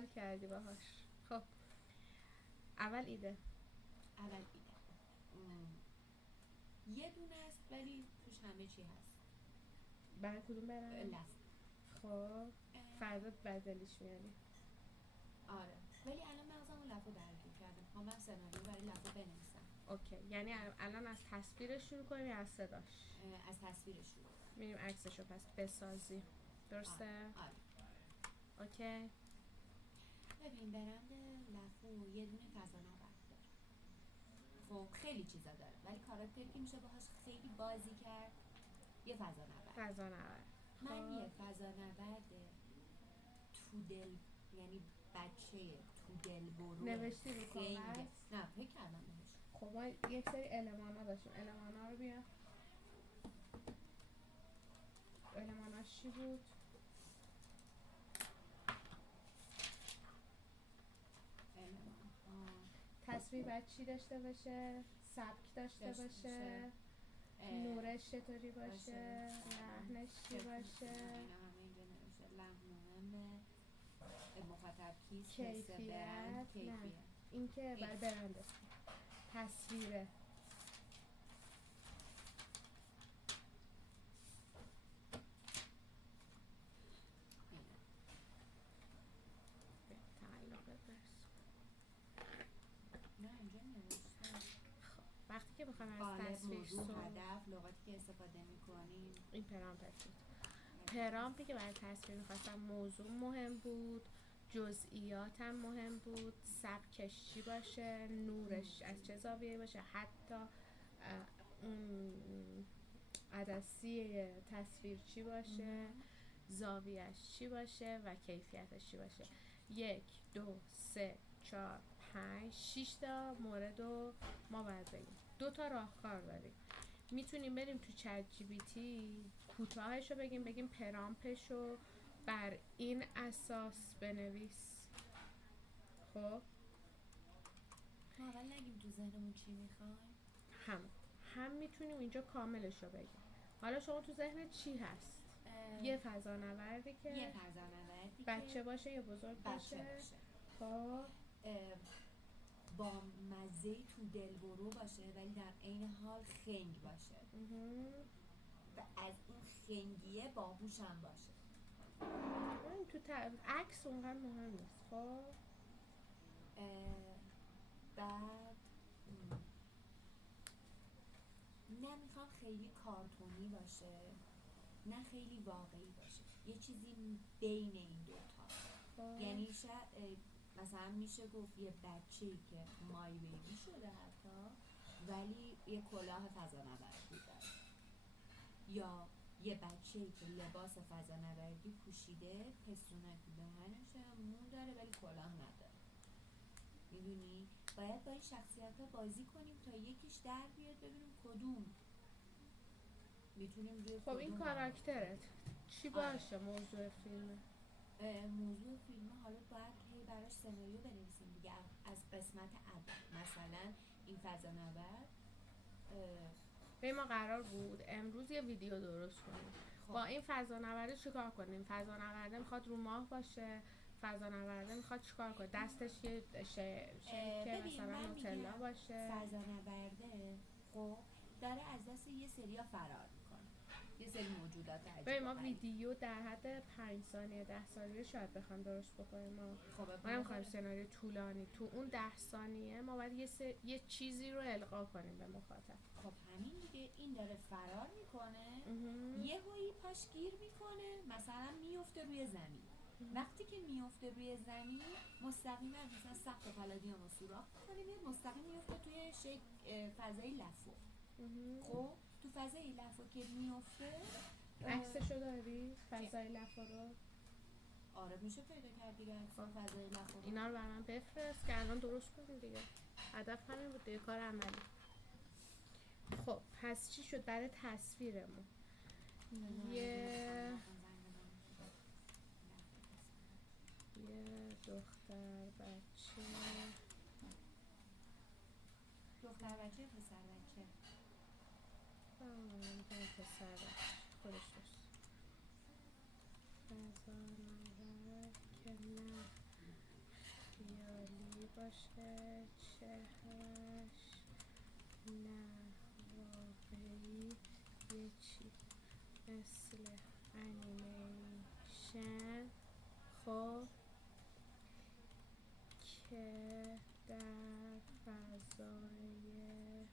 حال کردی باهاش. خب اول ایده یه دونه است ولی توش همه چی هست. برای کدوم برم؟ لفظ. خب فردا بدلیش میاری. آره ولی الان مغزم اون لفظ رو درگیر کردم. ها من سناریو برای لفظ بنویسم. اوکی یعنی الان از تصویرش شروع کنیم یا از صداش؟ از تصویرش شروع کنیم. میریم عکسشو پس بسازی. درسته؟ آره. اوکی ببین برند لفو یه دونه فضانورد داره. خب خیلی چیزا داره ولی کاراکتری که میشه باهاش خیلی بازی کرد یه فضانورد. من یه فضانورد تو دل، یعنی بچه تو دل برو نوشتی رو کاغذ؟ نه فکر کردم بهش. خب ما یک سری المانا داشتیم، المانا رو بیا. الماناش چی بود؟ تصویر باید چی داشته باشه؟ سبک داشته باشه. نورش چطوری باشه؟ لحنش چی باشه؟ اینا همه اینجا نمیشه. لحن مهمه، مخاطب کیست، کیفیت. نه این که برای برنده تصویره. نه اینجا نوشته. وقتی که بخوایم از تصویر هدف لغاتی که استفاده میکنیم این پرامپت بود. پرامپی که برای تصویر میخواستم موضوع مهم بود، جزئیات هم مهم بود، سبکش چی باشه، نورش از چه زاویه باشه، حتی اون عدسی تصویر چی باشه، زاویهش چی باشه و کیفیتش چی باشه. 1 2 3 4 5 6 تا مورد رو ما باید بگیم. 2 تا راهکار داریم. میتونیم بریم تو چت جی پی تی کوتاهش رو بگیم پرامپش رو بر این اساس بنویس. خب ما اول نگیم تو ذهنمون چی میخوایم. هم میتونیم اینجا کاملش رو بگیم. حالا شما تو ذهن چی هست؟ یه فضانوردی که بچه باشه یا بزرگ باشه. خب با مزه تو دلبرو باشه ولی در عین حال خنگ باشه و از این خنگیه باهوش هم باشه. تو عکس اونقدر مهم نیست. خب بعد نمیخوام خیلی کارتونی باشه نه خیلی واقعی باشه، یه چیزی بین این دوتا. یعنی شاید مثلا میشه گفت یه بچه‌ای که مای بیبی شده حتی ولی یه کلاه فضانوردی داره، یا یه بچه‌ای که لباس فضانوردی پوشیده، پستونک تو دهنشه، مو داره ولی کلاه نداره. میدونی؟ باید با این شخصیت‌ها بازی کنیم تا یکیش در بیاد ببینیم کدوم میتونیم روی. خب این کاراکترت چی باشه؟ موضوع فیلمه موضوع فیلم حالا باید براش سناریو بنویسیم دیگه از قسمت اول. مثلا این فضانورد به ما قرار بود امروز یه ویدیو درست کنیم. با این فضانورد چیکار کنیم؟ فضانورد میخواد رو ماه باشه، فضانورد میخواد چیکار کنه؟ دستش یه که مثلا نوتلا باشه. فضانورده خب داره از دست یه سریا فرار میکنه، یه سری موجودات عجیب. به ما ویدیو در حد 5 ثانیه 10 ثانیه شاید بخوام درست بکنیم. ما نمیخوایم سناریو طولانی. تو اون 10 ثانیه ما باید یه چیزی رو القا کنیم به مخاطب. خب همین دیگه. این داره فرار میکنه، یهویی پاش گیر میکنه، مثلا میفته روی زمین. وقتی که میفته روی زمین مستقیما مثلا سقف پلادیوم رو سوراخ میکنه، میاد مستقیم میفته توی فضای لفو. خب تو فضای لفو که میفته، عکسشو داری؟ فضای لفو رو؟ آره میشه پیدا کرد دیگه عکس فضای لفو. اینا رو برام بفرست که الان درست کنیم دیگه. هدف همین بود دیگه، کار عملی. خب پس چی شد برای تصویرمون؟ یه دختر بچه پسر بچه پسر بچه خودش دوست فضانورد که نه باشه، چهرش نه واقعی، یه چی مثل انیمیشن، خب که در فضای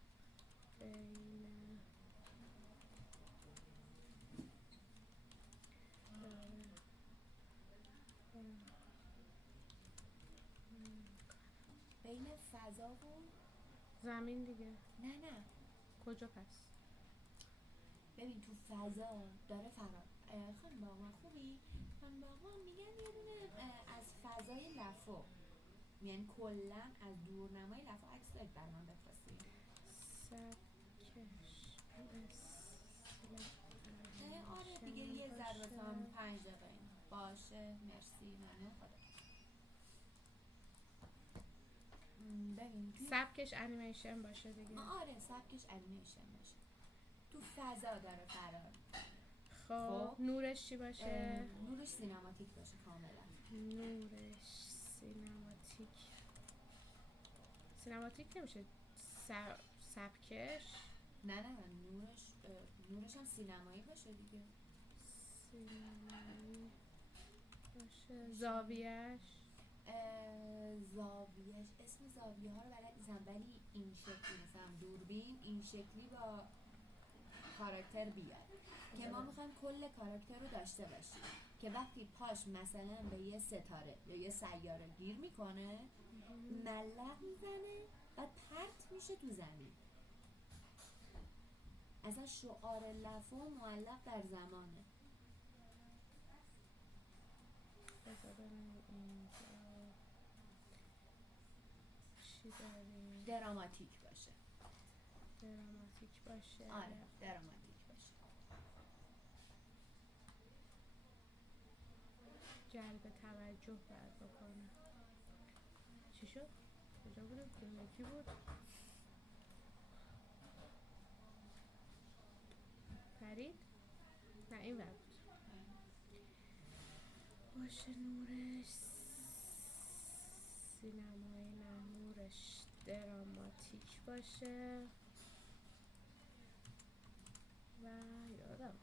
بین بین فضا و زمین دیگه. نه کجا پس؟ ببین تو فضا داره خانم باغمان خوبی؟ خانم باغمان میگن یه دونه از فضای لفو، یعنی کلا از دورنمای لفو عکس دارید بر من بفرستید. سبکش آره دیگه یه ذره هم 5 دقیقه باشه. مرسی نانه خدا. ببین سبکش انیمیشن باشه دیگه. آره سبکش انیمیشن باشه، تو فضا داره فرار. خب نورش چی باشه؟ نورش سینماتیک باشه کاملا. نورش سینماتیک نمیشه سبکش؟ نه نورش هم سینمایی باشه دیگه. سینمایی باشه. زاویهش اسم زاویه ها رو بلد نیستم، ولی این شکلی مثلا دوربین این شکلی با کاراکتر بیاد که ما میخوایم کل کاراکتر رو داشته باشیم که وقتی پاش مثلا به یه ستاره یا یه سیاره گیر میکنه ملق میزنه و پرت میشه تو زمین. اصلا شعار لفو معلق در زمانه. چی داریم؟ دراماتیک باشه. آره دراماتیک باشه. جلب توجه باید بکنه. چی شد؟ کجا بودم؟ کی بود؟ فرید؟ نه این ور بود. باشه نورش سینمایی، نه نورش دراماتیک باشه و یادم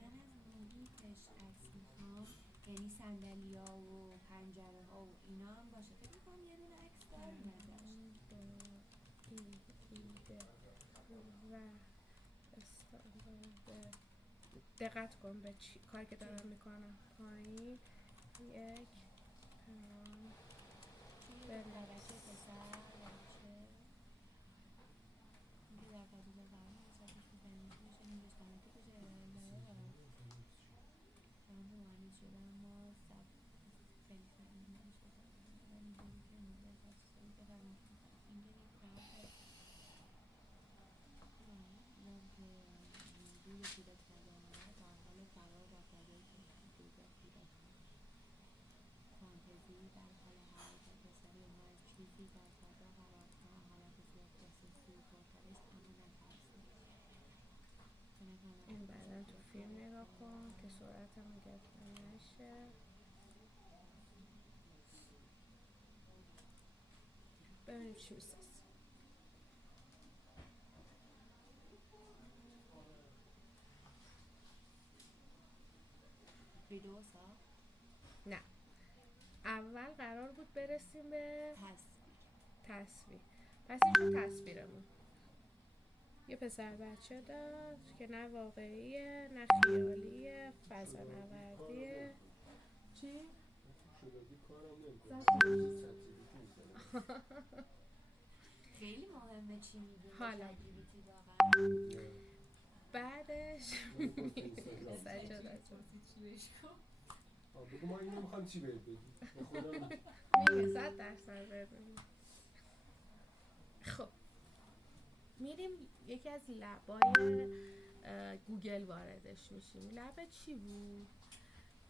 من از محیطش عکس میخوام، یعنی صندلیا و پنجره ها و اینا هم باشه. فکر میکنم یه دونه عکس داریم ازش. و دقت کن به کاری که دارم میکنم. پایین یک بنویس. این بعدا تو فیلم نگاه کن که سرعتمون گرفته نشه. ببینیم چی میسازیم. ویدیو ساخت؟ نه اول قرار بود برسیم به تصویر. پس این تصویرمون یه پسر بچه داد که نه واقعیه نه خیالیه، فضانوردیه. چی؟ خیلی مهمه چی میگه. حالا بعدش بگو ما اینو میخوام چی بهت بگی؟ میگه 100% بهت میگه. خب میریم یکی از لبای گوگل واردش میشیم. لب چی بود؟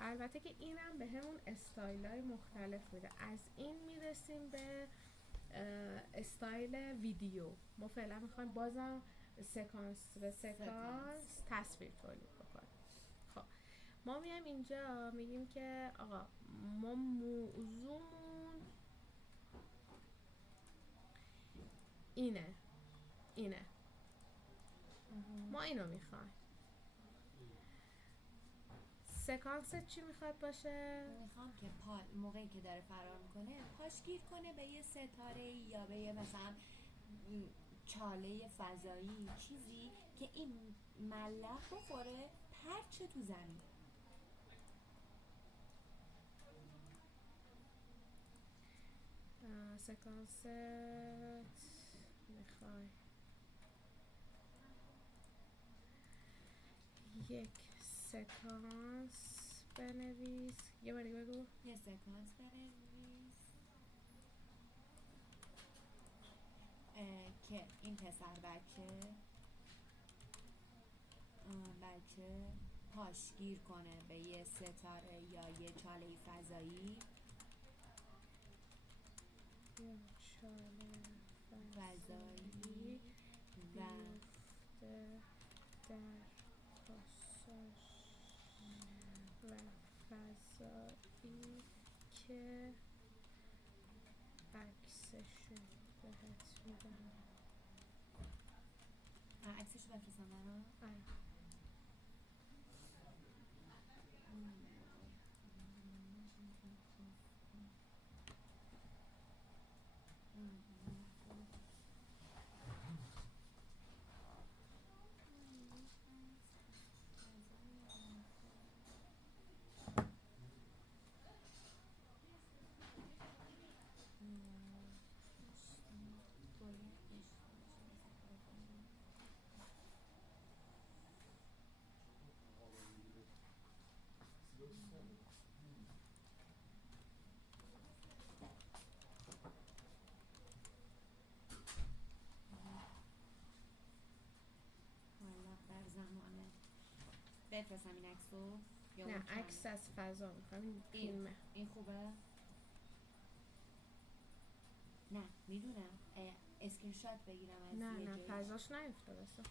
البته که اینم به همون استایل‌های مختلف میده. از این میرسیم به استایل ویدیو. ما فعلا میخوایم بازم سکانس به سکانس تصویر تولید بکنیم. خب ما میایم اینجا میگیم که آقا ما موضوعمون اینه ما اینو میخوایم. سکانس چی میخواد باشه؟ میخوام که موقعی که داره فرار میکنه پاش گیر کنه به یه ستاره یا به یه مثلا چاله فضایی، چیزی که این ملخ بخوره پرچه تو زمین. سکانست میخوای یک سکانس بنویس. یه بار دیگه بگو. یه سکانس بنویس که این پسر بچه پاش گیر کنه به یه ستاره یا یه چاله فضایی و در پاساژ و فضایی که عکسشو بهت میدم. عکسشو بفرستم برام. بفرستم این عکسو؟ نه عکس از فضا میخوام. این خوبه؟ نه میدونم اسکرین شات بگیرم از نه فضاش نیفته بسه.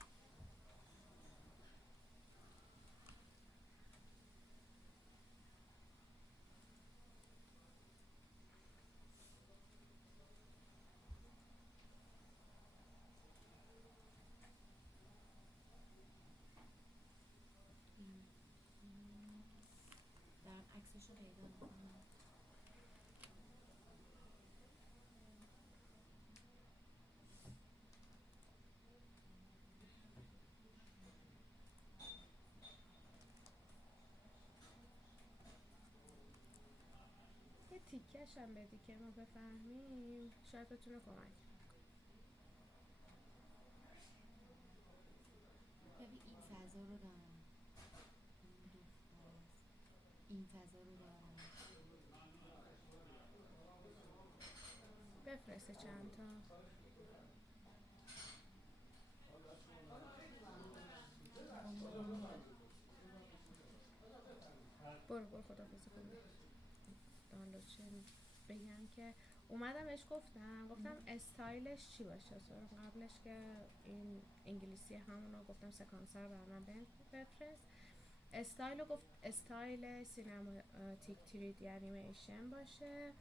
دارم عکسشو پیدا میکنم. یه تیکش هم بدی که ما بفهمیم، شاید بتونه کمک. ببین این فضا رو دارم، این فضا رو دارم. بفرسته چند تا. برو خدافظی کن. دانلود چه بگم که اومدم بهش گفتم استایلش چی باشه. قبلش که این انگلیسی همونو گفتم سکانسر بر من بفرست. استایل گفت استایل سینماتیک 3D انیمیشن باشه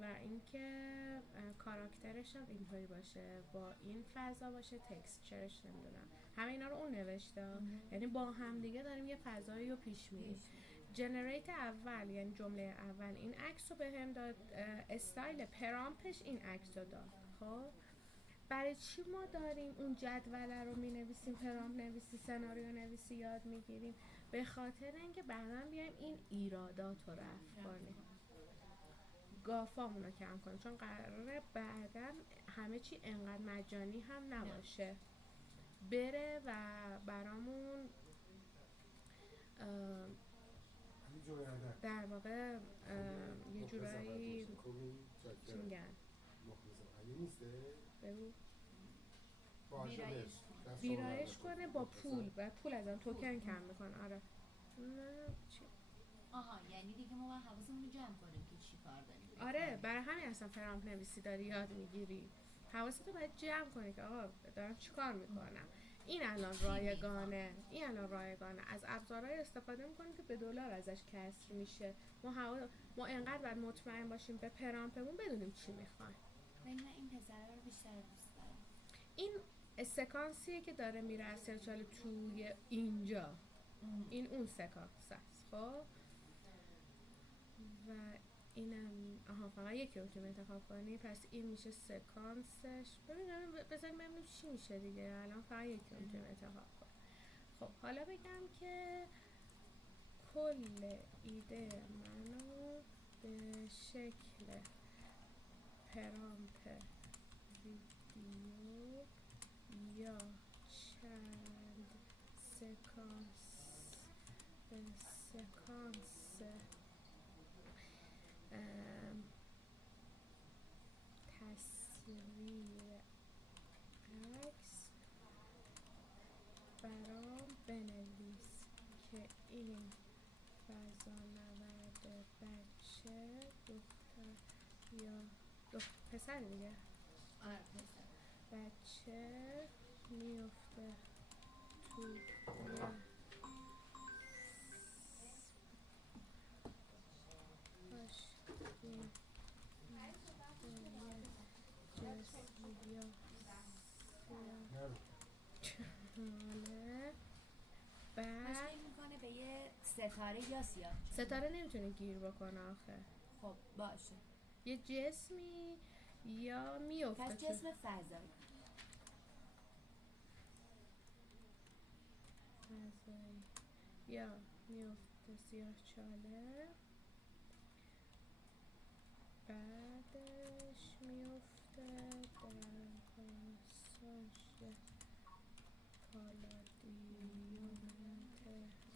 و اینکه کاراکترش هم اینطوری باشه، با این فضا باشه، تکسچرش نمیدونم همه اینا رو اون نوشته. یعنی با هم دیگه داریم یه فضایی رو پیش میریم. جنریت اول یعنی جمله اول این عکس رو بهم داد، استایل پرامپش این عکس رو داد. خب برای چی ما داریم اون جدول رو می نویسیم، پرامپ نویسی، سناریو نویسی یاد میگیریم؟ به خاطر اینکه بعداً بیایم این ایرادات رو رفع کنیم، گافامون رو کم کنیم، چون قراره بعداً همه چی انقدر مجانی هم نباشه، بره و برامون در واقع یه جورایی چی میگن؟ بگو ویرایش کنه با پول و پول از اون توکن کم میکنه. آره نه چی؟ آها یعنی دیگه ما باید حواسمون رو جمع کنیم که چی کار داریم. آره برای همین اصلا پرامپ نویسی داری یاد میگیری، حواستو باید جمع کنی که آقا دارم چی کار میکنم. این الان رایگانه، از ابزارهای استفاده میکنیم که به دلار ازش کسر میشه. ما انقدر باید مطمئن باشیم به پرامپمون بدونیم چی میخوایم. ولی من این پسره رو بیشتر دوست دارم. این سکانسیه که داره میره از سرچال توی اینجا، این اون سکانس است. خب و اینم فقط یکی رو میتونیم انتخاب کنی، پس این میشه سکانسش. ببینم بذاریم ببینیم چی میشه دیگه. الان فقط یکی رو میتونیم انتخاب کنیم. خب حالا بگم که کل ایده منو به شکل پرامپ ویدیو یا چند سکانس به سکانس تصویر عکس برام بنویس که این فضانورد بچه دختر یا پسر دیگه. آره پسر. بچه میفته توی بعد میکنه به یه ستاره یا سیاه. ستاره نمیتونه گیر بکنه آخه. خب باشه. یه جسمی یا میفته. پس جسم فضایی. یا میفته سیاه چاله، بعدش میفته در پاساژ پالادیوم تهران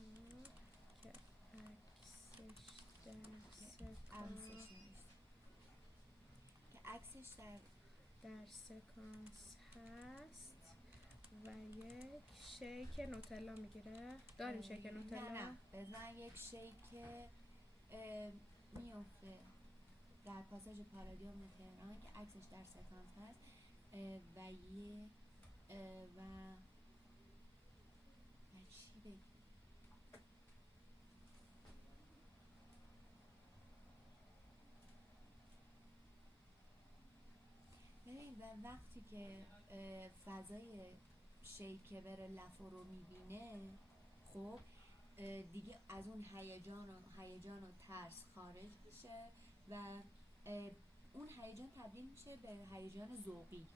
که عکسش در سکانس هست و یک شیک نوتلا میگیره. داریم شیک نوتلا؟ نه بزن یک شیک میفته در پاساژ پالادیوم تهران که عکسش در سکانس هست و یه و چی بگیم؟ ببین و وقتی که فضای شیکه بره لفو رو میبینه، خب دیگه از اون هیجان و ترس خارج میشه و اون هیجان تبدیل میشه به هیجان ذوقی،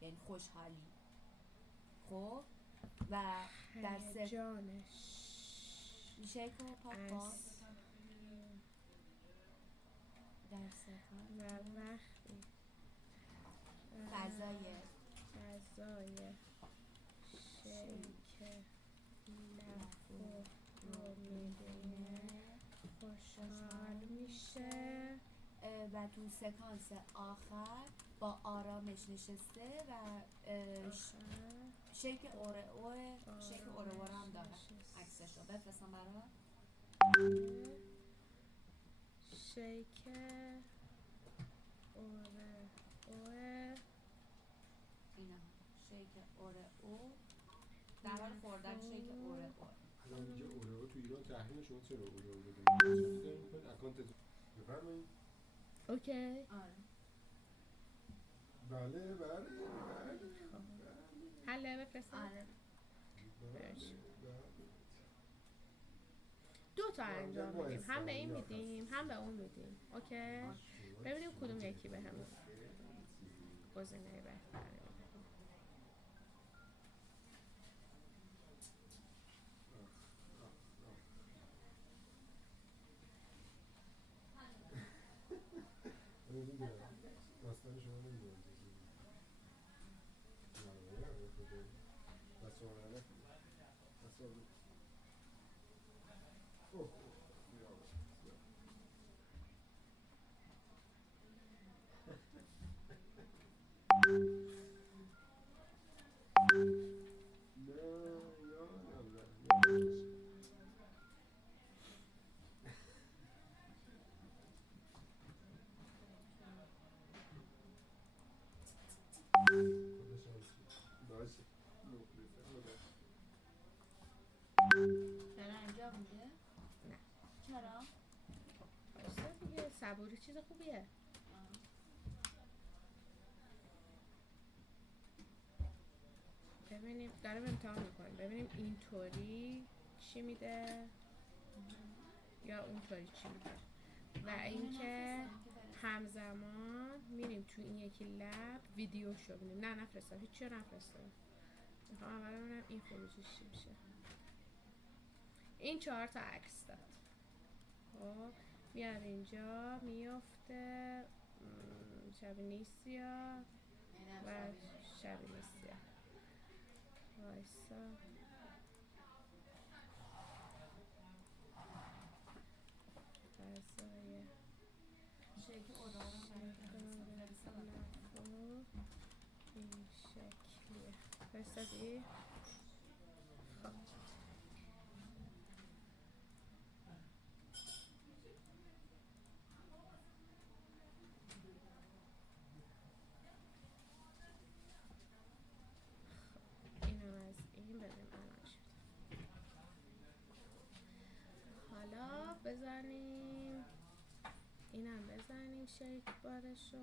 یعنی خوشحالی. خب و در هیجانش شیک و پاپاس در سکانس و وقتی فضای شیک لفو رو میبینه خوشحال میشه و تو سکانس آخر با آرامش نشسته و شیک اورئو رو هم داره. عکسش رو بفرستم برات. شیک اورئو اینا شیک اورئو در حال خوردن شیک اورئو. الان میگه اورئو تو ایران تحریم، شما چرا اورئو رو دارید؟ اکانت بفرمایید. اوکی. آره. بله. حله بفرستم. آره. دو تا انجام میدیم، هم به این میدیم هم به اون میدیم. اوکی. ببینیم کدوم یکی به همون گزینه بهتره. داستان شما نمیدونم باشه. چرا؟ بایستا دیگه، صبوری چیز خوبیه. ببینیم دارم امتحان میکنیم ببینیم اینطوری چی میده یا اونطوری چی میده و اینکه همزمان میریم تو این یکی لب ویدیو شو ببینیم. نه نفرستم، هیچی رو نفرستم. میخوام اول ببینم این خروجش چی میشه. این 4 تا عکس داد. خب میاد اینجا میفته شبیه نیستیا و شبیه نیستیا. وایسا فضای شکل اورا این شکلیه. فرستادی؟ خب اینم از این ببینیم الان شد. حالا بزنیم اینم بزنیم شیک بارشو.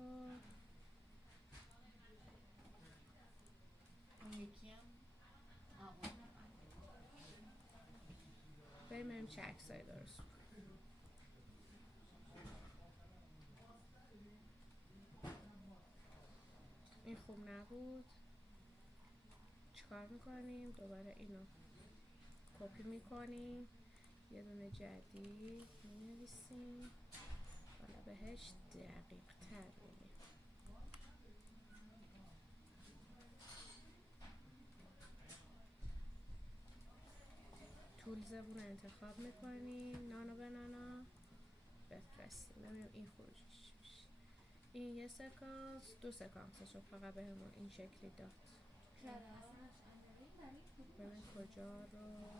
اون یکی هم بریم چه عکسایی درست کنیم. این خوب نبود. چیکار میکنیم؟ دوباره اینو کپی میکنیم، یه دونه جدید مینویسیم، حالا بهش دقیق تر میگیم. تول زبون رو انتخاب میکنیم، نانو به نانا بفرستیم ببینیم این خروجش چی میشه. این یه سکانس، 2 سکانسش رو فقط بهمون این شکلی داد. ببین کجا رو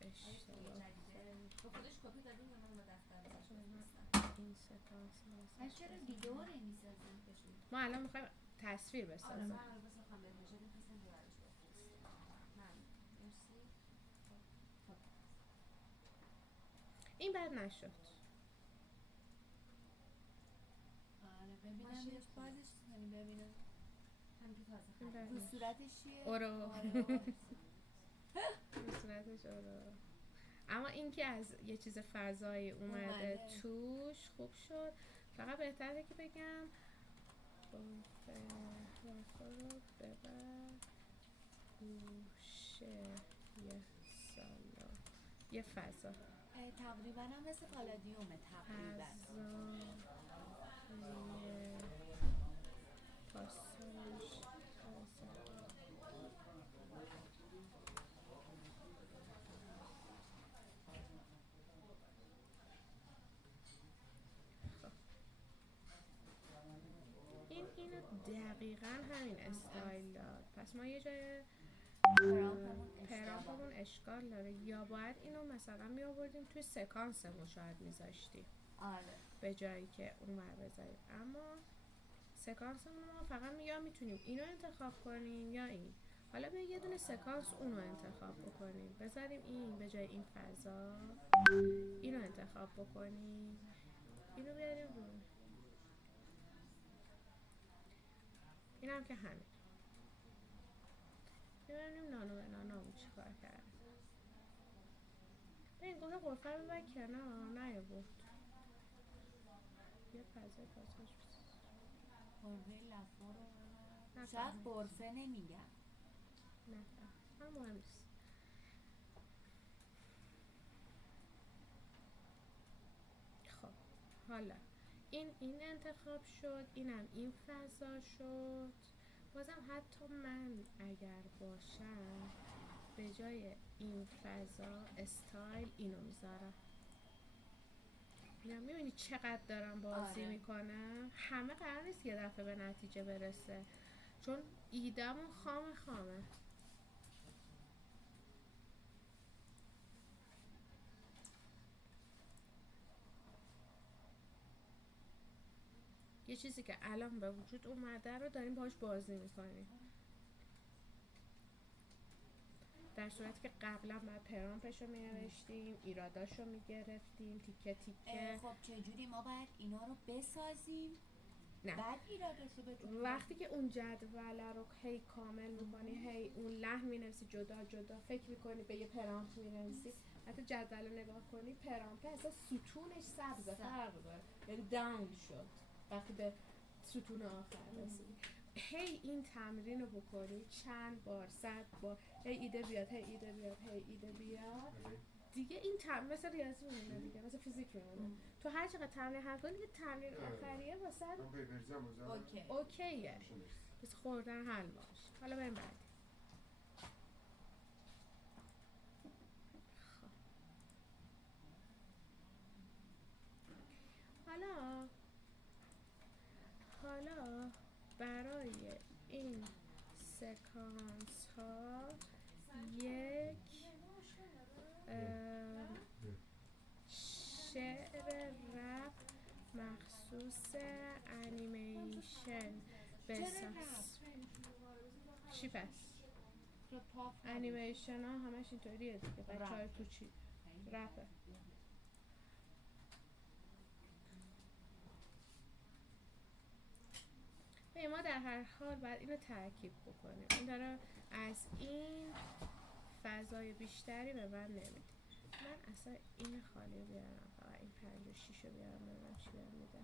اشتباه خودش کپی دادیم یا من با دفتر این سکانس من چرا ویدیو نمیسازم؟ ما الان میخوایم تصویر بسازیم. این بد نشد. آره ببینم بازش ببینم این رو صورتش چیه؟ اورو رو صورتش اورو. اما این که از یه چیز فضایی اومده توش خوب شد. فقط بهتره که بگم رو ببر گوشه یه سالا یه فضا تقریبا هم مثل پالادیومه تقریبا یه پاساژ اینو دقیقا همین استایل داد. پس ما یه جای پرامپمون اشکال داره، یا باید اینو مثلا می آوردیم توی سکانسمون شاید میذاشتیم. آره به جایی که اونور بذاریم. اما سکانسمون ما فقط یا میتونیم اینو انتخاب کنیم یا این. حالا به یه دونه سکانس اونو انتخاب بکنیم، بذاریم این به جای این فضا، اینو انتخاب بکنیم، اینو بیاریم رو این هم که همین. ببینیم نانو به نانو چی کار کرد. این گونه قرفه رو ببر کنار نیاورد. یه فضای پاساژ قرفه لفا رو شاید قرفه نمیگم نه هم مهم نیست. خب حالا این انتخاب شد، اینم این فضا شد. بازم حتی من اگر باشم به جای این فضا استایل اینو میذارم. میبینی چقدر دارم بازی میکنم. همه قرار نیست یه دفعه به نتیجه برسه چون ایدمون خامه. یه چیزی که الان به وجود اومده رو داریم باهاش بازی میکنیم. در صورتی که قبلا باید پرامپش رو می‌نوشتیم، ایراداش رو می‌گرفتیم تیکه تیکه. خب چجوری ما باید اینا رو بسازیم نه. بعد ایرادش رو بتونیم وقتی که اون جدول رو هی کامل می‌کنی، هی اون لحن می‌نویسی جدا جدا، فکر می‌کنی به یه پرامپ می‌نویسی، حتی جدول رو نگاه کنی پرامپ اصلا ستونش سبزه فرق داره، یعنی داون شد وقتی به ستون آخر رسیدی. هی این تمرین رو بکنی چند بار، 100 بار، هی ایده بیاد، هی ایده بیاد، هی ایده بیاد، دیگه این مثل ریاضی میمونه دیگه، مثل فیزیک میمونه. تو هر چقدر تمرین هر کنی یه تمرین آخریه واسه اوکی. اوکیه، بس خوردن حل باش. حالا بریم بعدی. خب. حالا برای این سکانس ها یک شعر رپ مخصوص انیمیشن بساز. چی پس؟ انیمیشن ها همش اینطوریه دیگه، بچه های تو چی؟ رپه. ما در هر حال باید اینو ترکیب بکنیم. این داره از این فضای بیشتری به من نمیده. من اصلا این خالی رو بیارم، فقط این 5 و 6 رو بیارم ببینم چی بهم میده.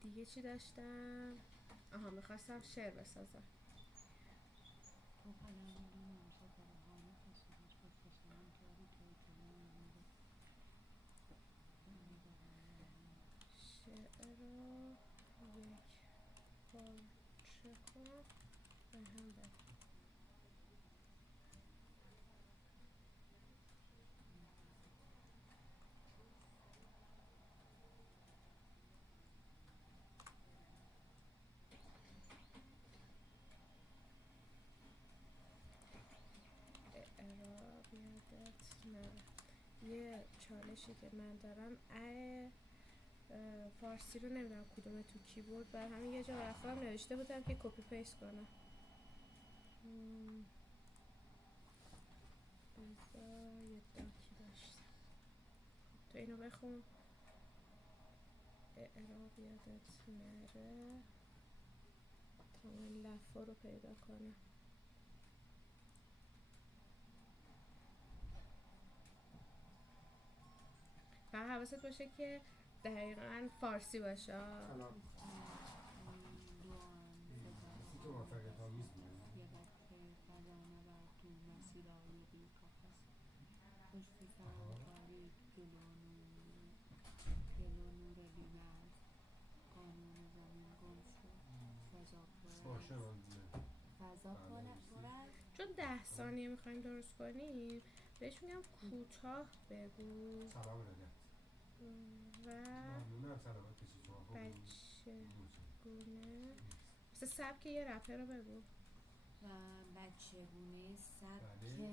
دیگه چی داشتم؟ آها میخواستم شعر بسازم. شعر رو یک پارچه کنم به هم بدم. یه چالشی که من دارم فارسی رو نمیدونم کدومه تو کیبورد، بر همین یه جا رفتم نوشته بودم که کپی پیست کنم. بذار یه داکی داشتم، تو اینو بخون. اعراب یادت نره تا من لفظ رو پیدا کنم. فقط حواست باشه که دقیقاً فارسی باشه. چون 10 ثانیه میخوایم درست کنیم بهش میگم کوتاه بگو. سلام علیکم. و بچه گونه مثل سبک یه رپر رو بگو. بچه گونه سبک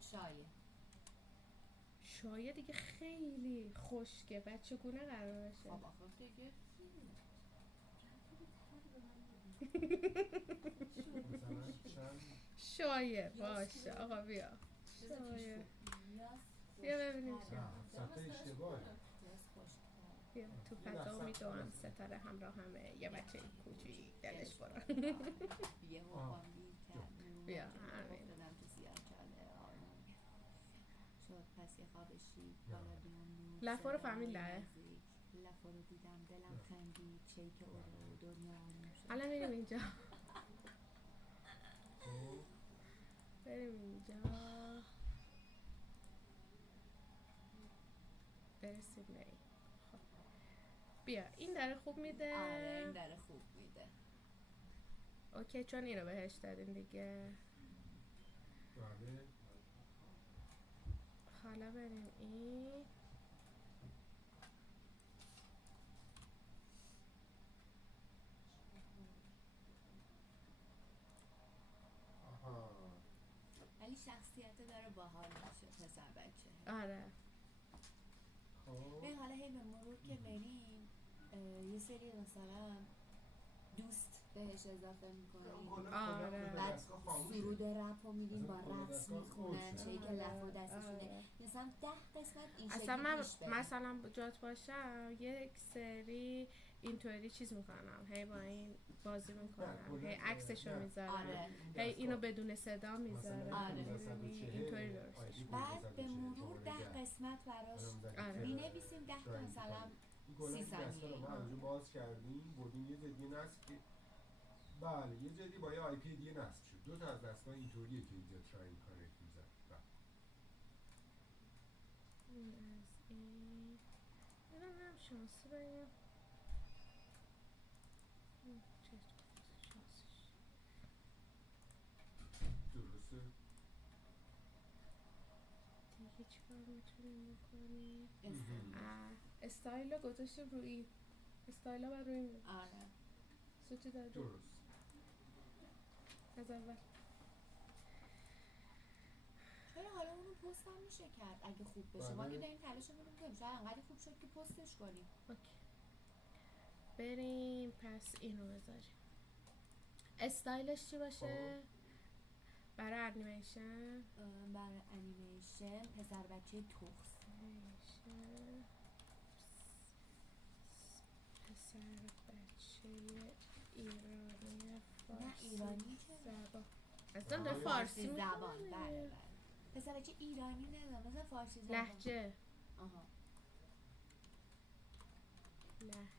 شایه. شایه دیگه خیلی خشکه، بچه گونه قرار بشه. خب آخه دیگه شایه باشه. آقا بیا شایه بیا ببینیم بیا تو فضا میدونم ستاره همراه همه یه بچه کوچی دلش برن. بیا همین پس یه خوابشی لفا رو فهمیده؟ لفا رو دیدم دلم خندید چیک او رو دنیا الان بریم اینجا. بریم اینجا برسیم به این. خب بیا این داره خوب میده. آره این داره خوب میده. اوکی چون این رو بهش دادیم دیگه. حالا بریم این ولی شخصیت داره باحال میشه پسر بچه. آره حالا هی به مرور که بریم یه سری مثلا دوست بهش اضافه میکنیم. آره. بعد سرود رپ رو میدیم با رقص میخونن، چه که لف و دستشونه. مثلا 10 قسمت این شکلی اصلا من پیش بره. مثلا جات باشم یک سری اینطوری چیز میکنم، هی با این بازی میکنم، هی عکسشو میذارم، آره. هی اینو بدون صدا میذارم. آره. اینطوری درستش بعد به مرور 10 قسمت براش آره. مینویسیم، 10 تا مثلا 30 ثانیه. ما اونجا باز کردیم بردیم یه جدی نصب که بله یه جدی با یه آی پی دیگه نصب شد. 2 تا از دستگاه اینطوریه که اینجا تراین کانکت میزن. این از این هم شانسی بریم درسته؟ دیگه چیکار میتونیم بکنیم؟ استایل رو گذاشتیم روی استایل ها بر روی آره. سوتی داده درست. از اول چرا حالا اونو پست هم میشه کرد اگه خوب بشه. ما که داریم تلاش میکنیم شاید انقدر خوب شد که پستش کنیم. اوکی. بریم پس اینو بذاریم. استایلش چی باشه؟ برای انیمیشن برای انیمیشن پسر بچه تخس. پسر بچه ایرانی فارسی. نه ایرانی چه؟ زبان اصلا داره فارسی زبان. میکنه. بله. پسر بچه ایرانی نمیدونم مثلا فارسی زبان. لهجه. آها. لهجه.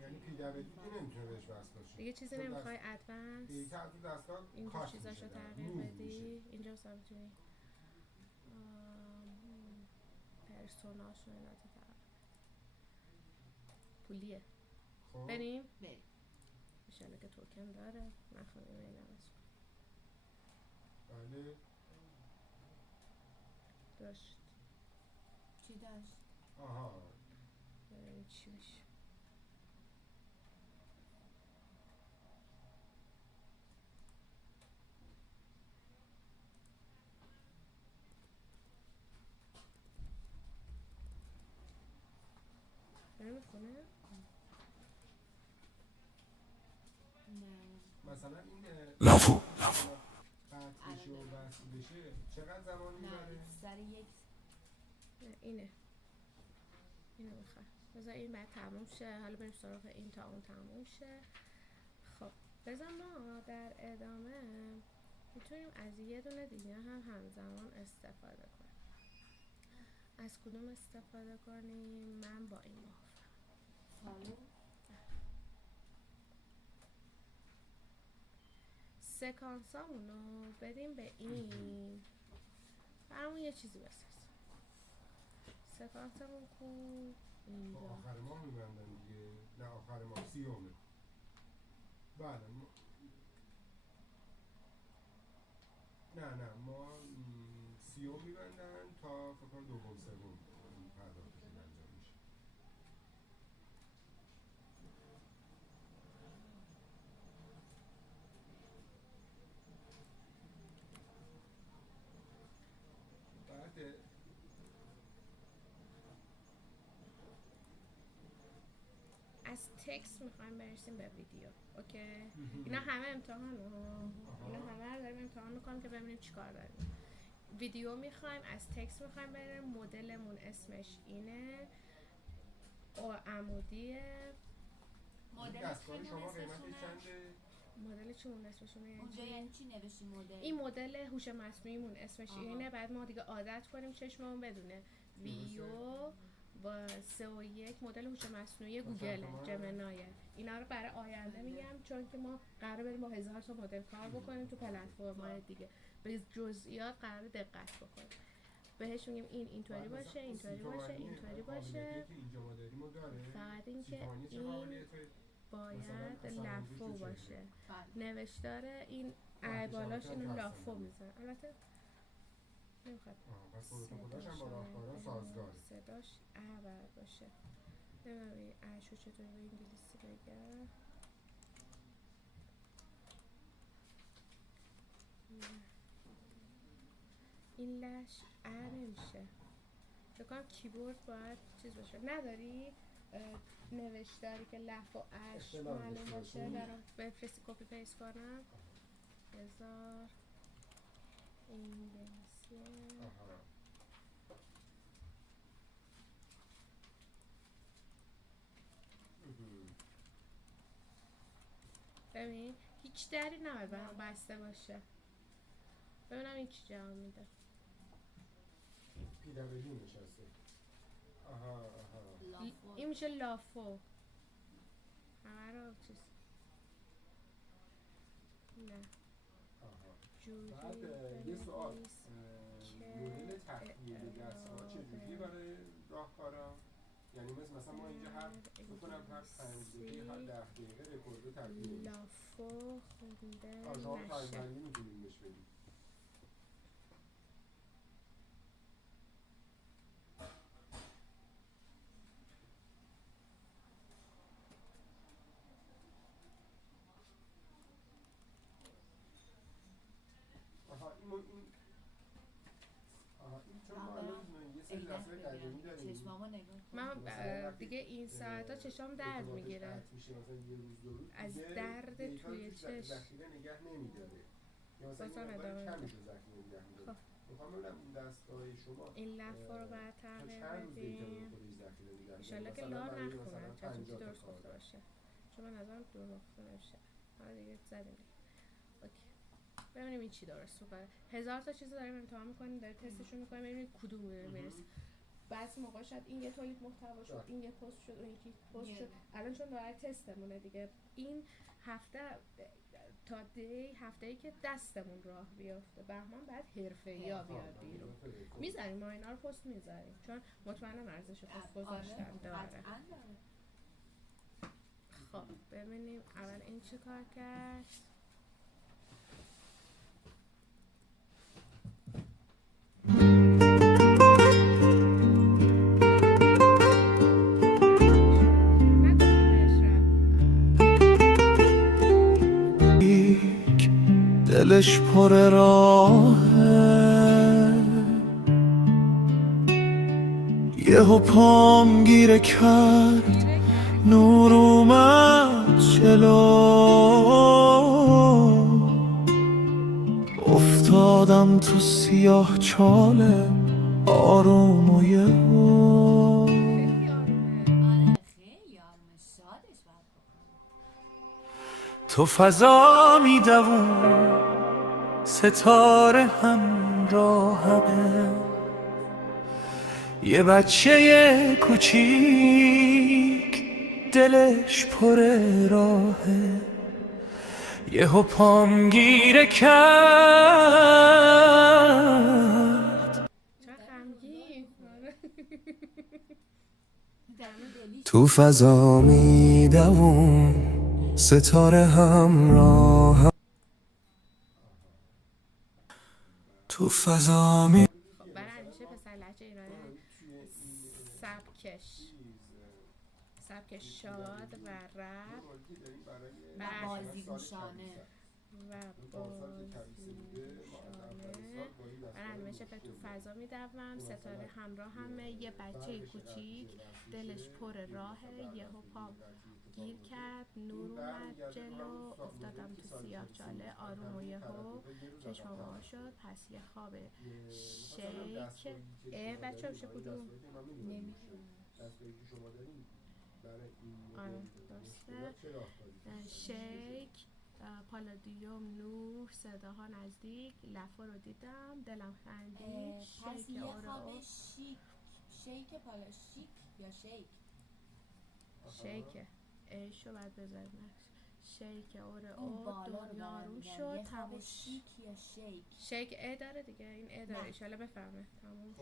یعنی پی دبلیو دی نمیتونه بهش وصل باشه. دیگه چیزی نمیخوای ادوانس؟ دیگه تو دستگاه این کاش چیزاشو میشه تغییر بدی. اینجا مثلا میتونی پرسوناش رو اینا تغییر. پولیه. خب بریم؟ بریم. میشنه که توکن داره. نخواهیم این عوض کن. بله. داشت. چی داشت؟ آها. بریم چی بشه. داره میخونه؟ نه. مثلا این لافو قطع بشه و وصل بشه چقدر زمان میبره؟ نه سر یک. نه اینه میخواد. بذار این بعد تموم شه. حالا بریم سراغ این تا اون تموم شه. خب بذار ما در ادامه میتونیم از یه دونه دیگه هم همزمان استفاده کنیم. از کدوم استفاده کنیم؟ من با این موافقم. حالا سکانس همونو بدیم به این. برامون یه چیزی بساز. سکانس همون کن اینجا. آخر ماه میبندن دیگه. نه آخر ماه 30. بله نه ما 30 میبندن تا فکر کنم دوم سوم پرداختشون انجام میشه. بعد از تکست میخوایم برسیم به ویدیو. اوکی؟ اینا همه امتحان اینا همه رو داریم امتحان میکنیم که ببینیم چیکار داریم. ویدیو میخوایم، از تکست میخوایم بریم. مدلمون اسمش اینه عمودیه. مدل دستگاه شما قیمتش چنده؟ مدل چیمون اسمشونه یعنی اونجا یعنی چی نوشتی مدل؟ این مدل هوش مصنوعیمون اسمش اینه. بعد ما دیگه عادت کنیم چشممون بدونه ویو با 3 و 1 مدل هوش مصنوعی گوگل جمنایه. اینا رو برای آینده میگم چون که ما قراره بریم با 1000 تا مدل کار بکنیم تو پلتفرم‌های دیگه. به جزئیات قراره دقت بکنیم. بهش میگیم این اینطوری باشه، اینطوری باشه، اینطوری باشه. فقط اینکه این باید لافو باشه. نوشتار این بالاش اینو لافو میزن. البته نمیخواد پس پروتکلش هم با راهکارا سازگاره. صداش باید باشه. نمیدونم اشو چطور به انگلیسی بگم. این لش نمیشه. فکر کنم کیبورد باید چیز باشه. نداری؟ نوشتاری که لف و اش اختلاف معلوم داشته باشه باشیم. برام بفرستی کپی پیست کنم. 1000 انگلیسی. آها. ببین هیچ دری نباید برام بسته باشه. ببینم این چی جواب میده. پیدبلی نشسته. آها. این میشه لافو. همه رو چیز نه آها. جوری بعد یه سوال، بنویس که مدل تخییل دستگاه چجوری برای راهکارا؟ یعنی مثلا ما اینجا هر بکنم هر 5 دقیقه هر 10 دقیقه رکورد تکمیل لافو خونده شما تایم نشه. بندی میتونیم بهش بدیم. آها این چون ما الان یه سری دستگاه قدیمی داریم. چشمامو نگاه کن. من دیگه این ساعتا چشام درد میگیره میشه مثلا یه روز دو روز از درد توی چشم. ذخیره نگه نمیداره. یا مثلا بازم این ادامه مقدار میده. کمی رو ذخیره نگه میداره. خب. میخوام ببینم این دستگاه شما این لفا رو باید تا تغییر چند روز دیگه بدیم خودش ذخیره نگه داره؟ انشالله که مثلا لا برای نخونن مثلا چطوری 50 تا درست کار گفته داره. باشه چون من نظرم دور نقطه نمیشه. حالا دیگه زدیم دیگه. اوکی ببینیم این چی درست میکنه. 1000 تا چیز داریم امتحان میکنیم، داریم تستشون میکنیم ببینیم کدوم میرسه. بعضی موقع شاید این یه تولید محتوا شد، این یه پست شد، اون یکی پست شد. الان چون داره تستمونه دیگه این هفته تا هفته‌ای که دستمون راه بیفته بهمن بعد حرفه‌ای‌ها بیاد بیرون. میذاریم ما اینا رو پست میذاریم چون مطمئنم ارزش پست گذاشتن داره. خب ببینیم اول این چه کار کرد. دلش پر راهه یهو پام گیره کرد نور اومد جلو افتادم تو سیاه چاله آروم و یهو تو فضا میدوون ستاره همراهمه یه بچه کوچیک دلش پر راهه یهو پام گیره کرد چه غمگین. تو فضا میدوون ستاره همراهم تو فضا می خب برای همیشه پسر لهجه ایرانی سبک شاد و رپ و بازیگوشانه برای همیشه تو فضا میدوم ستاره همراه همه یه بچه کوچیک دلش پر راهه یهو پام گیر کرد نور اومد جلو افتادم تو سیاه چاله آروم و یهو چشمم وا شد پس یه خواب شیک بچه میشه کدوم آره درسته شیک پالادیوم نور صداها نزدیک لفا رو دیدم دلم خندید پس شیک یه آره خواب شیک پالا شیک یا شیک شیکه ایشو باید بذاریم شیک آره اون بالا رو دنیا آروم میگم شد یه خواب تموم شیک یا شیک شیک ای داره دیگه این ای داره ایشالا بفهمه تموم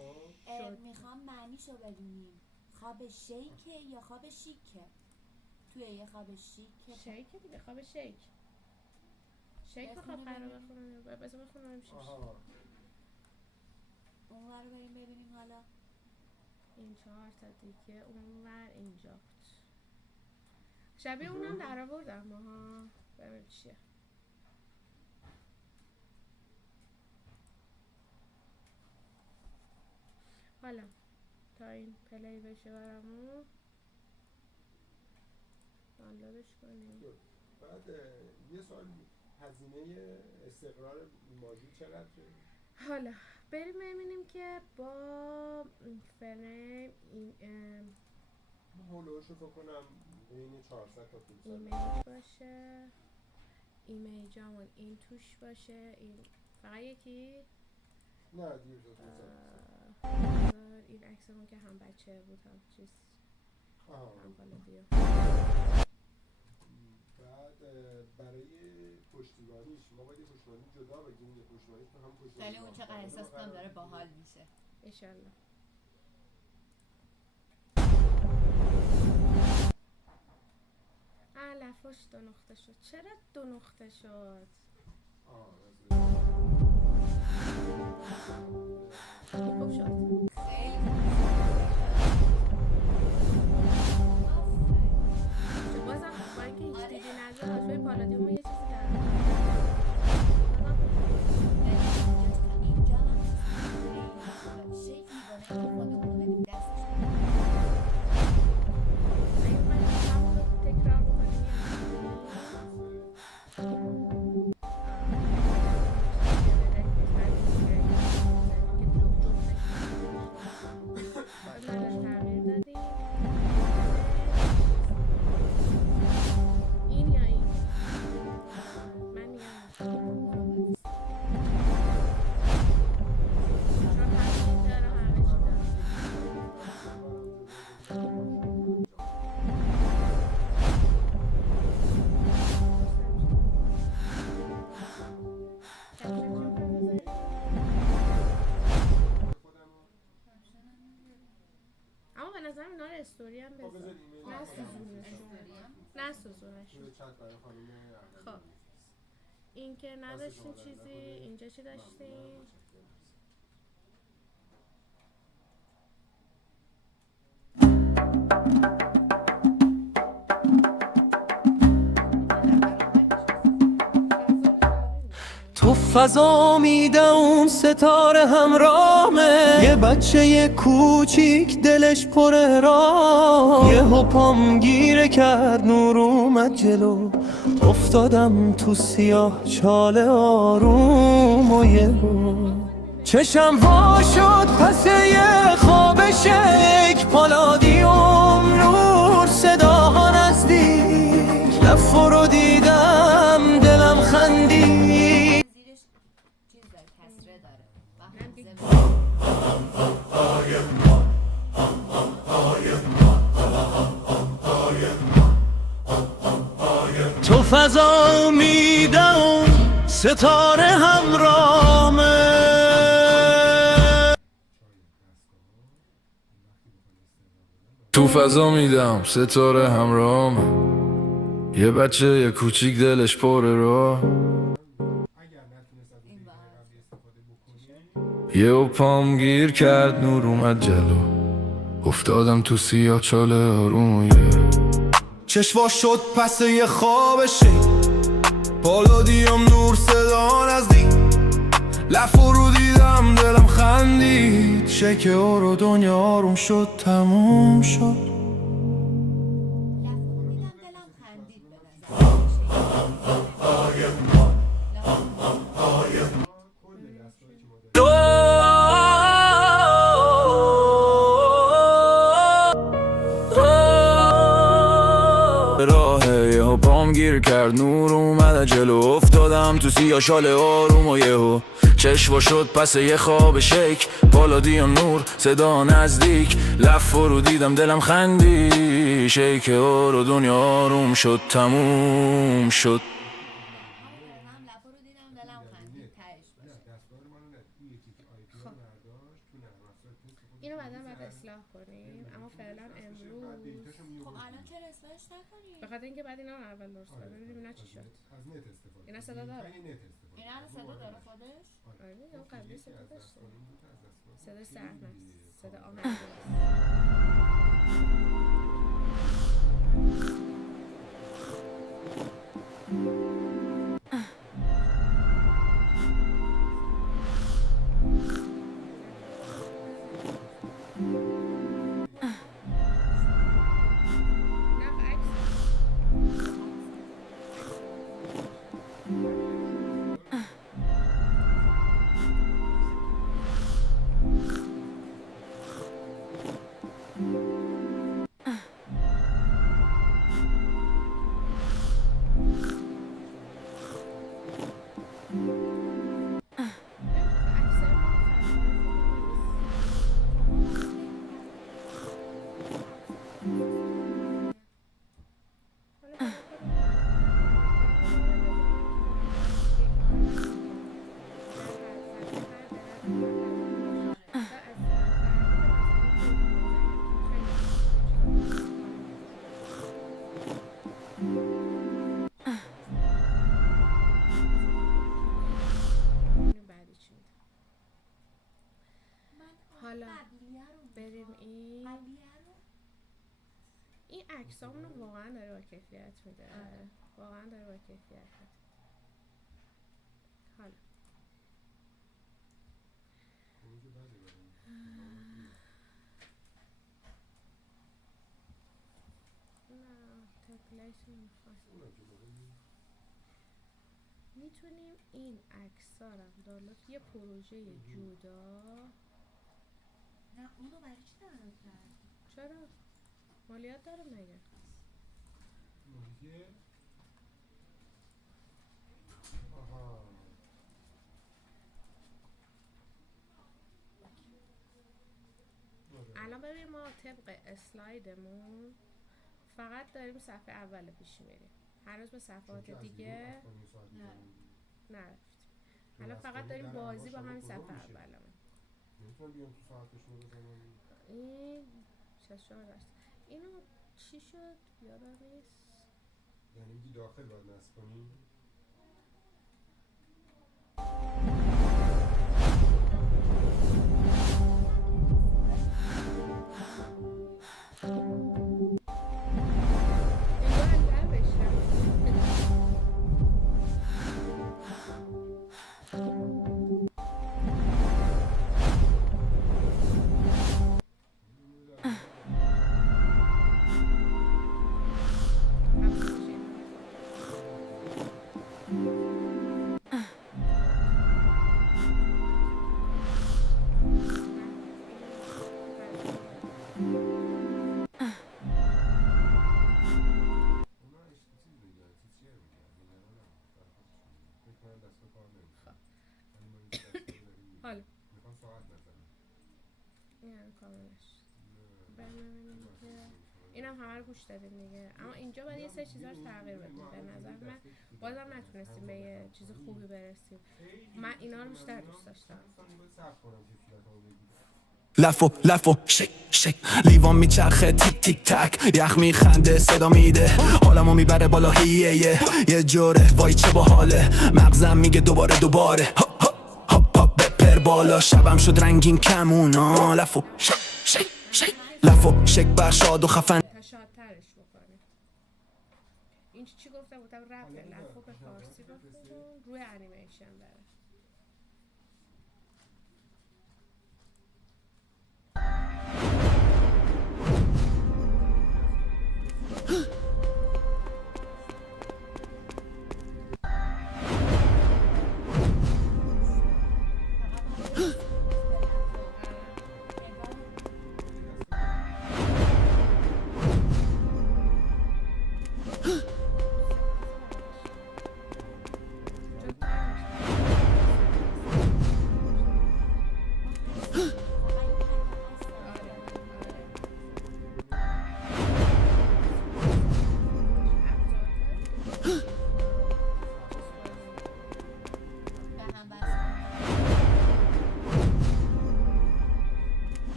شد میخوام معنیشو بدونیم خواب شیکه یا خواب شیکه توی یه خواب شیکه شیکه دیگه خواب شیک بخواب قرار بخونم بذار بخونم میشه اون ور رو بریم ببینیم حالا این 4 تا دیگه اون ور اینجا بود شبیه اونم در آوردم ماها ببین چیه حالا تا این پلی بشه برامون دانلودش کنیم. بعد یه سال هزینه استقرار ماژول چقدره؟ حالا بریم ببینیم که با فریم این هولوش رو فکر کنم بین 400 تا 500 ایمیج باشه، ایمیجمون این توش باشه، این فقط یکی نه دیر تو این عکسمون که هم بچه بود هم چیز هم بالادیو. بعد برای پشتیبانیش ما باید یه پشتیبانی جدا بگیم، یه پشتیبانیش تو هم پشتیبانی خیلی اون چقدر احساس کنم داره باحال میشه. انشالله. لفاش 2 نقطه شد. چرا 2 نقطه شد؟ خوب شد. خیلی بازم با اینکه هیچ دیدی نداره راجبه پالادیوم یه چیزی دارم. اینجا هم شیک میکنه که خودمون رو بدیم دستش. اگه من همون رو تکرار بکنیم تغییر دادیم. این یا این؟ من میگم چون همین داره همه چی داره. اما به نظرم اینا رو استوری هم بذار. نسوزونش. خب این که نداشتیم چیزی، اینجا چی داشتیم؟ تو فضا میده اون ستاره همراهمه، یه بچه یه کوچیک دلش پر راه، یه پام گیره کرد نور اومد جلو، افتادم تو سیاه چاله آروم و یه چشم وا شد پس یه خواب شیک، پالادیوم نور صداها نزدیک، لفو رو دیدم دلم خندید. زیرش چیز داره، کسره داره و تو فضا میدم ستاره همراهمه. تو فضا میدم ستاره همراهمه، یه بچه یه کوچیک دلش پر راه، یه پام گیر کرد نور اومد جلو، افتادم تو سیاه چاله آروم. چشوا شد پس یه خواب شیک، پالادیوم نور صدا نزدیک، لفو رو دیدم دلم خندید، شیک و دنیا آروم شد تموم شد. دلم خندید به راهه یهو پام گیر کرد نور اومد جلو، افتادم تو سیاه شاله آروم و یهو چشوا شد پس یه خواب شیک، پالادیوم نور صدا نزدیک، لفو رو دیدم دلم خندی، شیک و دنیا آروم شد تموم شد. هم لفا رو دیدم دلم خندید تهش باشه. اینو بعدا باید اصلاح کنیم، اما فعلا امروز خب الان چرا اصلاحش نکنیم؟ به خاطر اینکه بعد اینا رو اول درست کنیم ببینیم اینا چی شد. از نت استفاده اینا صدا داره؟ این الان صدا داره خودش؟ آره اون قبلی صدا داشته. صدا صحنه است، صدا آهنگ حالا قبلیه رو بریم این قبلیه رو این عکسامون رو واقعا داره با کیفیت میده. آره. واقعا داره با کیفیت میده. حالا خروج بدی بریم. نه تمپلیت نمیخواد. اونم که بریم. میتونیم این عکس‌ها رو دانلود یه پروژه جدا. نه اونو برای چی دانلود کردی؟ چرا؟ مالیات داره مگه؟ ماهیه. آها. آره. الان ببین ما طبق اسلایدمون فقط داریم صفحه اول پیش میریم. هنوز به صفحات چون که از دیگه بیرون افغانی ساعت نه. می‌زنیم. نرفتیم. چون الان فقط افغانی داریم در بازی با انواع همین شما صفحه کدوم میشه؟ اولمون. نمیتونم بیام تو ساعتشون رو بزنم. این 64 درصد. اینو چی شد؟ یادم نیست. یعنی میگی داخل باید نصب کنی؟ انگار اگر بشه. اونا چیز میگن، چیه میگن؟ نگرانم. برای خودشون. فکر کنم دست به کار نمی‌کنن. ولی ما این دسته رو داریم می‌گیریم. حالا میخوام ساعت نزنم. این هم کاملش. نه. ببینیم که اینم همه رو گوش دادیم دیگه. اما اینجا باید یه سری چیزا رو تغییر بدیم. به نظر من بازم نتونستیم به یه چیز خوبی برسیم. من اینا رو بیشتر دوست داشتم. لفو شک شک لیوان میچرخه تیک تیک تک یخ میخنده صدا میده حالمو میبره بالا هیه یه جوره وای چه باحاله مغزم میگه دوباره هاپ بپر بالا شبم شد رنگین کمونا لفو شک لفو شک بر شاد و خفن تا شادترش بکنیم. این چی گفتم رپ لفو به فارسی بخون روی انیمیشن بره. به هم بس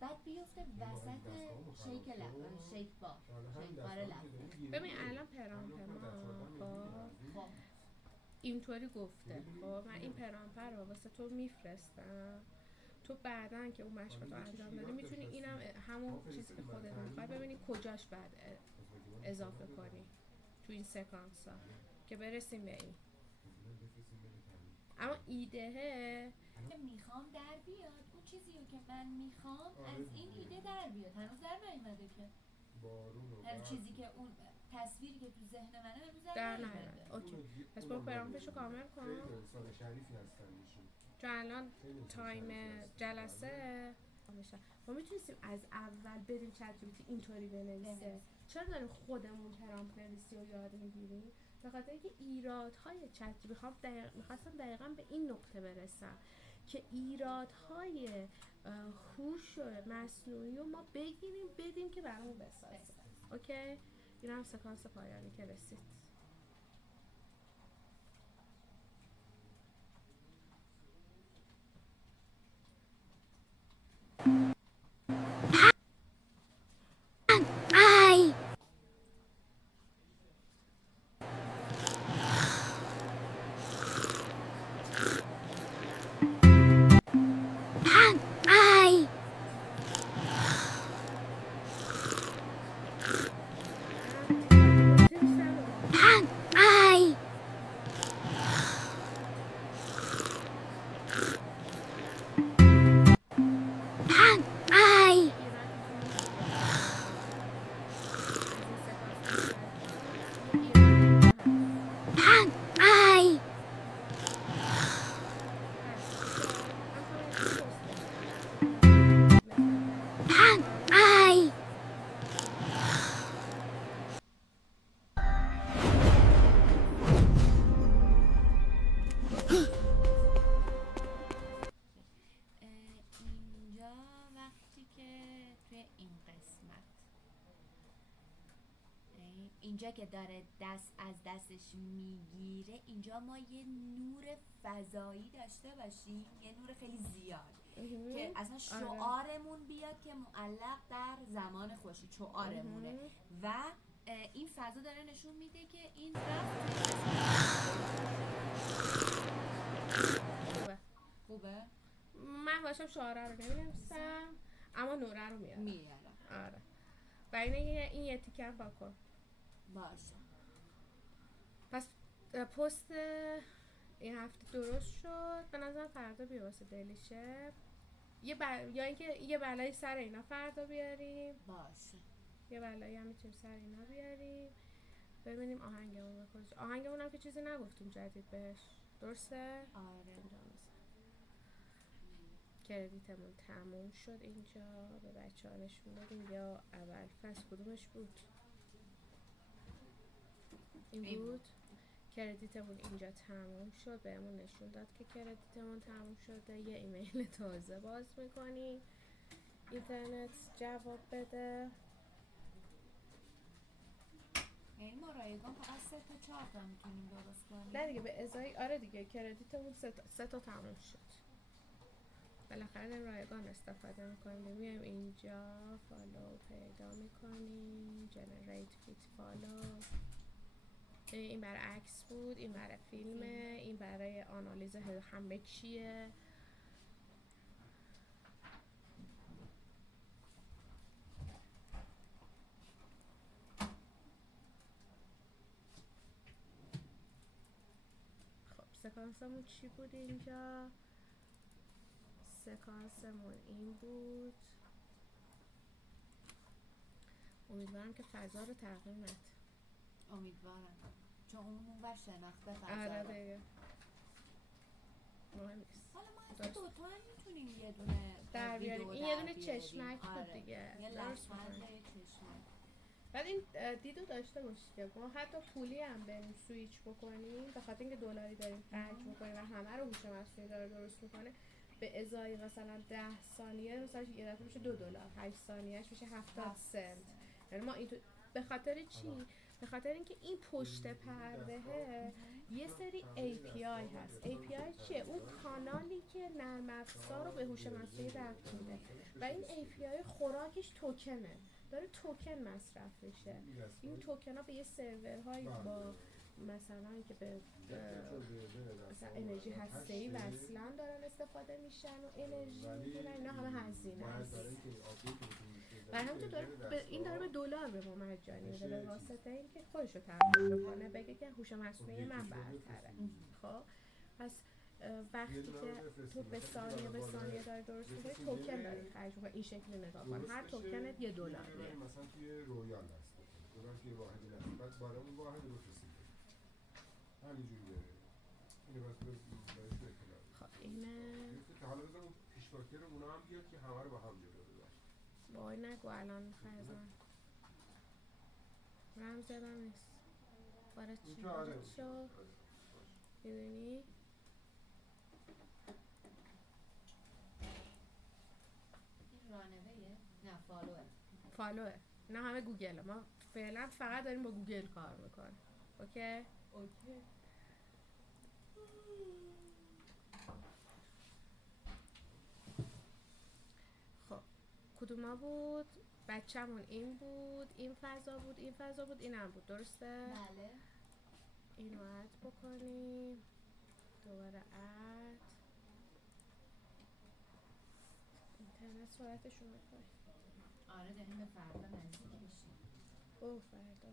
بعد بیفته وسط شیک شیک بار لب. ببین الان پرامپ ما خب اینطوری گفته. خب من این پرامپر رو واسه تو میفرستم. تو بعدن که اون مشق رو انجام دادی میتونی اینم همون چیزی که خودت میخوای ببینی کجاش بعد اضافه کنی تو این سکانس ها که برسیم به این. اما ایدهه میخوام در بیاد اون چیزی رو که من میخوام از این ایده در بیاد. هنوز در نیومده که هر چیزی که اون تصویری که تو ذهن منه هنوز در در نیومده. نیومده. اوکی پس برو پرامپشو کامل کن. خیلی سال شریفی هستن میشون. چون الان تایم جلسه بشن. ما میتونستیم از اول بریم چت جی پی تی اینطوری بنویسه. چرا داریم خودمون پرامپت نویسی رو یاد میگیریم؟ به خاطر اینکه ایرادهای چت جی پی تی میخواستم دقیقاً به این نقطه برسم که ایرادهای هوش مصنوعی رو ما بگیریم بدیم که برامون بسازه. اوکی؟ این هم سکانس پایانی که رسید. اینجا وقتی که توی این قسمت اینجا که داره دست از دستش میگیره، اینجا ما یه نور فضایی داشته باشیم، یه نور خیلی زیاد که اصلا شعارمون بیاد که معلق در زمان خورشید شعارمونه و این فضا داره نشون میده که این رفت خوبه؟ من باشم شعاره رو نمی‌نویسم اما نوره رو میارم. آره. و این یه تیکه هم کن. باشه. پس پست این هفته درست شد. به نظر فردا بیا واسه دلیشه. یا اینکه یه بلایی سر اینا فردا بیاریم. باشه. یه بلایی هم میتونیم سر اینا بیاریم. ببینیم آهنگمون بکنیم. آهنگمون هم که چیزی نگفتیم جدید بهش. درسته؟ آره. کردیتمون تموم شد. اینجا به بچه ها نشون دادیم یا اول فصل کدومش بود؟ این بود. کردیتمون اینجا تموم شد. بهمون نشون داد که کردیتمون تموم شده. یه ایمیل تازه باز میکنیم. اینترنت جواب بده. یعنی ما رایگان فقط 3 تا 4 تا میتونیم درست کنیم؟ نه دیگه به ازای آره دیگه کردیتمون 3 تا تموم شد. بالاخره داریم رایگان استفاده میکنیم. میایم اینجا فالو پیدا میکنیم. جنریت فیت فالو. این برای عکس بود، این برای فیلمه، این برای آنالیز همه چیه. خب سکانسمون چی بود اینجا؟ سکانسمون این بود. امیدوارم که فضا رو تغییر نده. امیدوارم چون اون بر شناخته فضا آره رو. دیگه مهم نیست. حالا ما این دوتا هم میتونیم یه دونه در بیاریم. این یه دونه چشمک بود آره. دیگه. یه درست لبخند می‌کنیم. یه چشمک. بعد این دیدو داشته باشید که ما حتی پولی هم بریم سویچ بکنیم به خاطر اینکه دلاری داریم خرج می‌کنیم و همه رو هوش مصنوعی داره درست میکنه، به ازای مثلا 10 ثانیه مثلا یه دفعه میشه $2، 8 ثانیه‌اش میشه 70 سنت. یعنی ما این به خاطر چی؟ به خاطر اینکه این پشت پرده یه سری API هست. API چیه؟ اون کانالی که نرم افزار رو به هوش مصنوعی ربط میده و این API خوراکش توکنه، داره توکن مصرف میشه. این توکن ها به یه سرورهایی با مثلا که به مثلا انرژی هسته‌ای وصلن دارن استفاده میشن و انرژی میگیرن. اینا همه هزینه است. و همونطور داره این داره به دلار به ما مجانی میده به واسطه اینکه خودش رو تبلیغ میکنه، بگه که هوش مصنوعی من برتره. خب پس وقتی که تو به ثانیه داری درست میکنی توکن داری خرج میکنی. این شکلی نگاه کن، هر توکنت $1. مثلا توی رویال هست دلار که واحد هست، بعد برای اون واحد رو رسید همینجوریه. اینو بس برایش بکنم. خب اینه که حالا بذار اون پیش فاکتور اونا هم بیاد که همه رو با هم جلو ببره. وای نگو الان فرزان رمز یادم نیست وارد این چی که آره وارد شو میدونی این رانویه؟ نه فالوه. فالوه نه همه گوگل ما فعلا فقط داریم با گوگل کار میکنیم اوکی اوکی. خب کدوما بود بچه‌مون این بود این فضا بود این فضا بود اینم بود درسته بله. اینو اد بکنیم دوباره اد اینترنت سرعتشون میخوای آره داریم به فردا نزدیک میشیم. او فردا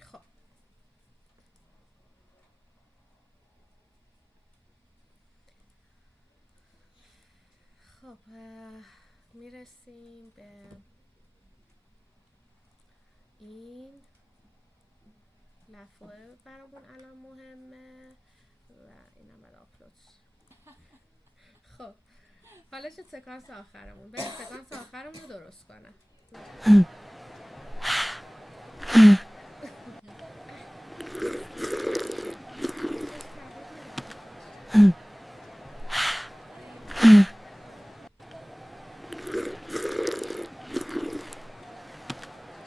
خب خب میرسیم به این لفظ برامون الان مهمه و اینم باید آپلود شه. خب حالا شد سکانس آخرمون بریم سکانس آخرمون رو درست کنم